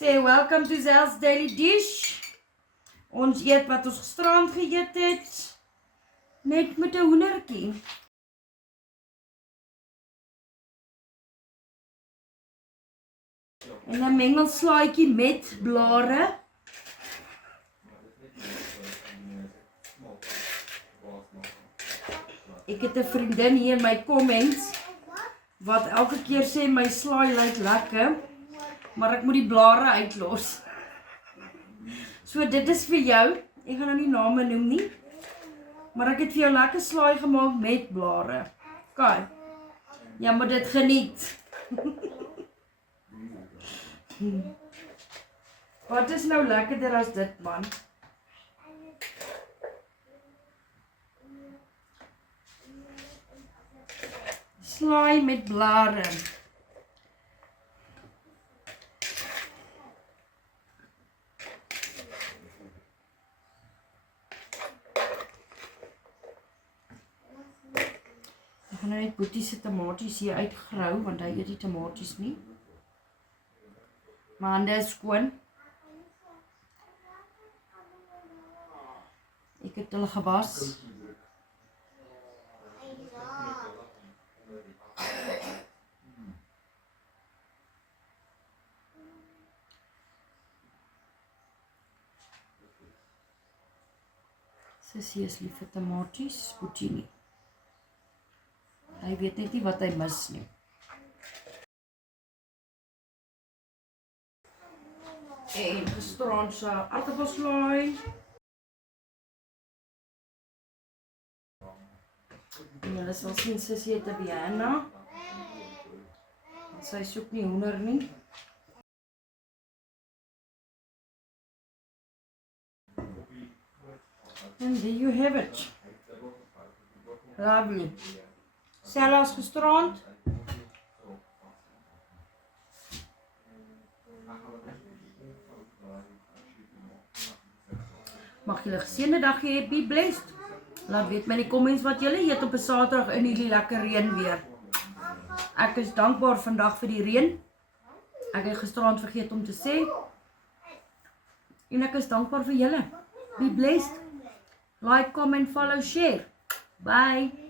Sê welcome to Zel's Daily Dish. Ons eet wat ons gisterand geëet het. Net met 'n hoendertjie. En 'n mengelslaaitjie met blare. Ek het 'n vriendin hier in my comments wat elke keer sê my slaai lyk lekker, maar ek moet die blare uitlos. So dit is vir jou. Ek gaan nou nie name noem nie, maar ek het vir jou lekker slaai gemaak met blare. Kyk. Ja, moet dit geniet. Wat is nou lekkerder as dit, man? Slaai met blare. Ek gaan nou net Boetie se tomaties hier uitgrou, want hy eet die tomaties nie. My hande is skoon. Ek het hulle gewas. Sissie is lief vir tomaties, Boetie nie. Hy weet net nie wat hy mis nie. En gisterand se aardappelslaai. En julle sal sien Sissie het 'n Vienna. Sy soek nie hoender nie. And there you have it. Lovely. Selfs gisterand. Mag julle 'n geseënde dag hê, be blessed. Laat weet my in die comments wat julle eet op 'n Saterdag in hierdie lekker reën weer. Ek is dankbaar vandag vir die reën. Ek het gisterand vergeet om te sê. En ek is dankbaar vir julle. Be blessed. Like, comment, follow, share. Bye.